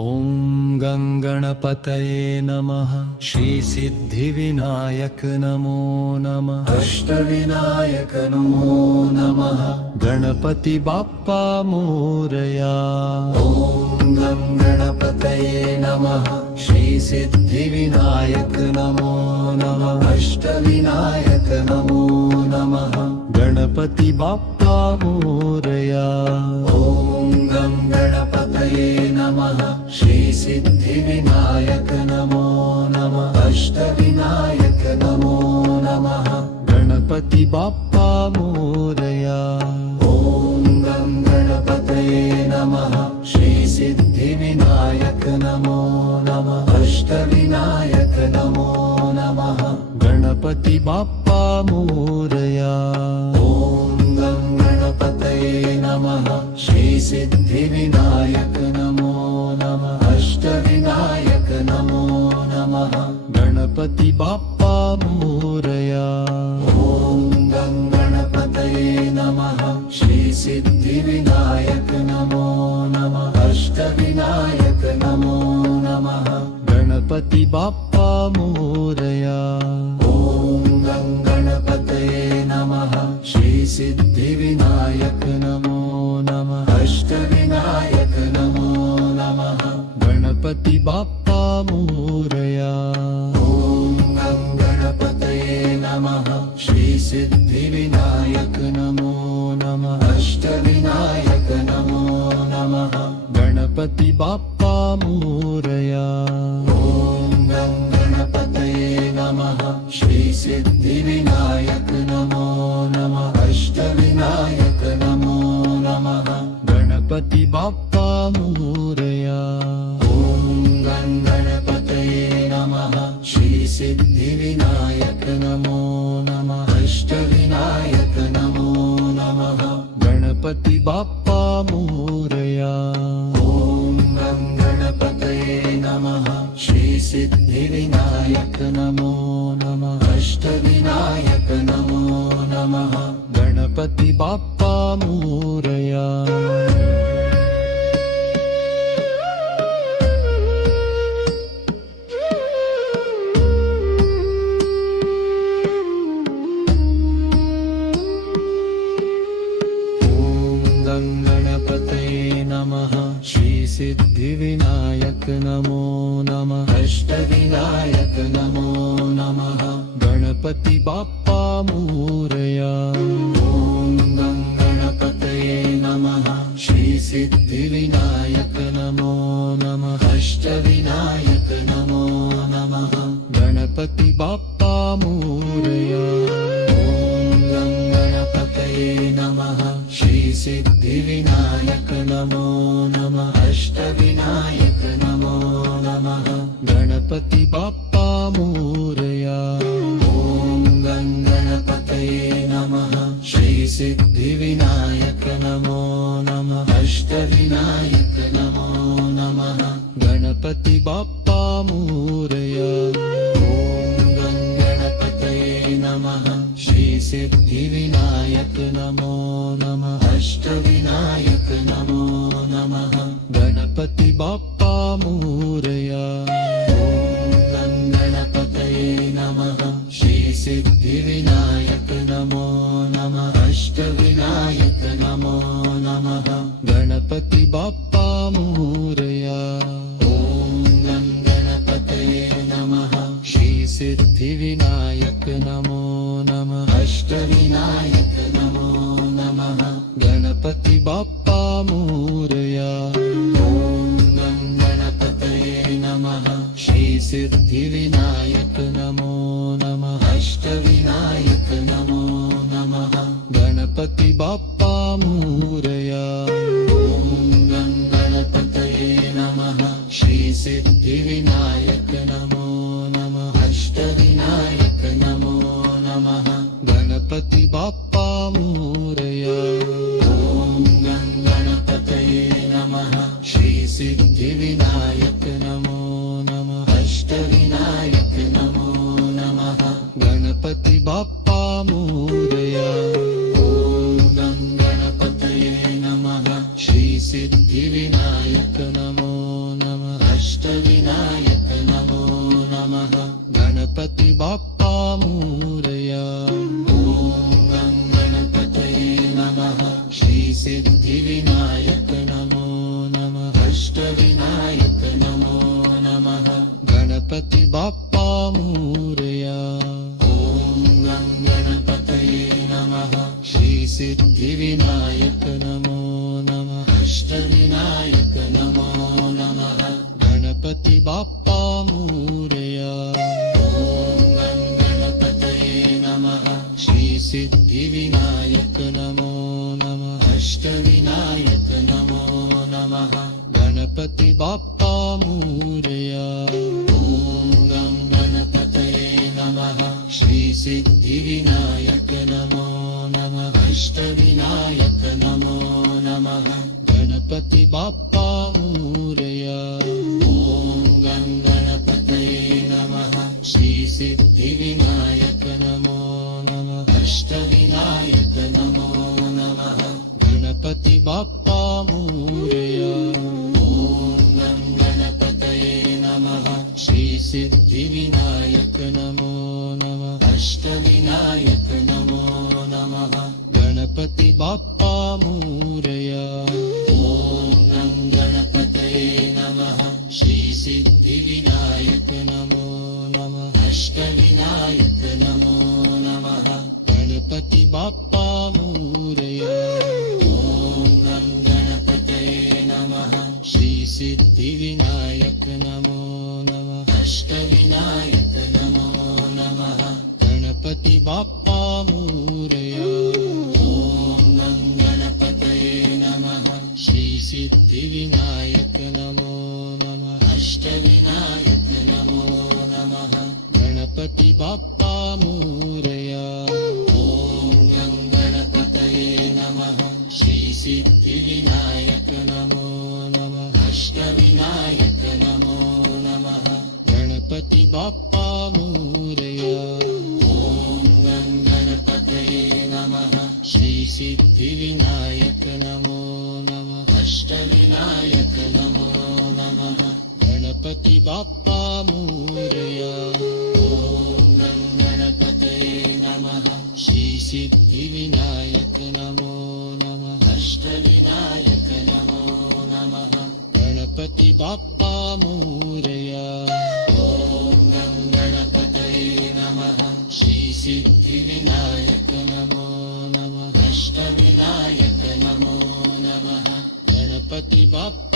ॐ गङ्गणपतये नमः। श्रीसिद्धिविनायक नमो नमः। अष्टविनायक नमो नमः। गणपति बाप्पा मोरया। ॐ गङ्गणपतये नमः। श्रीसिद्धिविनायक नमो नमः। अष्टविनायक नमो नमः। गणपति बाप्पा मोरया। ॐ गङ्गणपतये नमः। श्रीसिद्धिविनायक नमो नमः। अष्टविनायक नमो नमः। गणपति बाप्पा मोरया। ॐ गङ्गणपतये नमः। श्रीसिद्धिविनायक नमो नमः। अष्टविनायक नमो नमः। गणपति बाप्पा मोरया। ॐ गङ्गणपतये नमः। श्रीसिद्धिविनायक नमो नमः। अष्टविनायक नमो नमः। गणपति बाप्पा मोरया। ॐ गङ्गणपतये नमः। श्रीसिद्धिविनायक नमो नमः। अष्टविनायक नमो नमः। गणपति बाप्पा मोरया। ॐ गङ्गणपतये नमः। श्रीसिद्धिविनायक नमो नमः। अष्टविनायक नमो नमः। गणपति बाप्पा मोरया। ॐ गङ्गणपतये नमः। श्रीसिद्धिविनायक नमो नमः। अष्टविनायक नमो नमः। गणपति बाप्पा मोरया। ॐ गङ्गणपतये नमः। श्रीसिद्धिविनायक नमो नमः। अष्टविनायक नमो नमः। गणपति बाप्पा मोरया। ॐ गङ्गणपतये नमः। श्रीसिद्धिविनायक नमो नमः। अष्टविनायक नमो नमः। गणपति बाप्पा मोरया। ॐ गङ्गणपतये नमः। श्रीसिद्धिविनायक नमो नमः। अष्टविनायक नमो नमः। गणपति बाप्पा मोरया। गणपतये नमः। श्रीसिद्धिविनायक नमो नमः। अष्टविनायक नमो नमः। गणपति बाप्पा मोरया। ॐ गङ्गणपतये नमः। श्रीसिद्धिविनायक नमो नमः। अष्टविनायक नमो नमः। गणपति बाप्पा मोरया। ॐ गङ्गणपतये नमः। श्रीसिद्धिविनायक नमो नमः। अष्टविनायक नमो नमः। गणपति बाप्पा मोरया। ॐ गङ्गणपतये नमः। श्रीसिद्धिविनायक नमो नमः। अष्टविनायक नमो नमः। गणपति बाप्पा मोरया। ॐ गङ्गणपतये नमः। श्रीसिद्धिविनायक नमो नमः। अष्टविनायक नमो नमः। गणपति बाप्पा मोरया। ॐ गङ्गणपतये नमः। श्रीसिद्धिविनायक नमो नमः। अष्टविनायक नमो नमः। गणपति बाप्पा मोरया। ॐ गङ्गणपतये नमः। श्रीसिद्धिविनायक नमो नमः। अष्टविनायक नमो नमः। गणपति बाप्पा मोरया। ॐ गङ्गणपतये नमः। श्रीसिद्धिविनायक नमो नमः। अष्टविनायक नमो नमः। गणपति बाप्पा मोरया। ॐ गङ्गणपतये नमः। श्रीसिद्धिविनायक नमो नमः। अष्टविनायक नमो नमः। गणपति बाप्पा मोरया। ॐ गङ्गणपतये नमः। श्रीसिद्धिविनायक नमो नमः। अष्टविनायक नमो नमः। गणपति बाप्पा मोरया। ॐ गङ्गणपतये नमः। श्रीसिद्धिविनायक नमो नमः। अष्टविनायक नमो नमः गणपति बाप्पा मोरया ॐ गं गणपतये नमः श्री सिद्धिविनायक नमो नमः अष्टविनायक नमो नमः गणपति बाप्पा मोरया ॐ गं गणपतये नमः श्री सिद्धिविनायक नमो नमः अष्टविनायक नमो नमः गणपति बाप्पा मोरया ॐ गं गणपतये नमः श्री सिद्धिविनायक नमो नमः अष्टविनायक नमो नमः गणपति बाप्पा मोरया ॐ गं गणपतये नमः श्री सिद्धिविनायक नमो नमः अष्टविनायक नमो नमः गणपति बाप्पा मोरया ॐ गं गणपतये नमः श्री सिद्धिविनायक नमो नमः अष्टविनायक नमो नमः गणपति बाप्पा मोरया ॐ गं गणपतये नमः श्री सिद्धिविनायक नमो नमः अष्टविनायक नमो नमः गणपति बाप्पा मोरया ॐ गं गणपतये नमः श्री सिद्धिविनायक नमो नमः अष्टविनायक नमो नमः गणपति बाप्पा मोरया ॐ गं गणपतये नमः श्री सिद्धिविनायक नमो नमः अष्टविनायक नमो नमः गणपति बाप्पा मोरया ॐ गं गणपतये नमः श्री सिद्धिविनायक नमो नमः अष्टविनायक नमो नमः गणपति बाप्पा मोरया ॐ गं गणपतये नमः श्री सिद्धिविनायक नमो नमः अष्टविनायक नमो नमः गणपति बाप्पा मोरया ॐ गं गणपतये नमः श्री सिद्धिविनायक नमो नमः अष्टविनायक नमो नमः गणपति बाप्पा मोरया ॐ गं गणपतये नमः श्री सिद्धिविनायक नमो नमः अष्टविनायक नमो नमः गणपति बाप्पा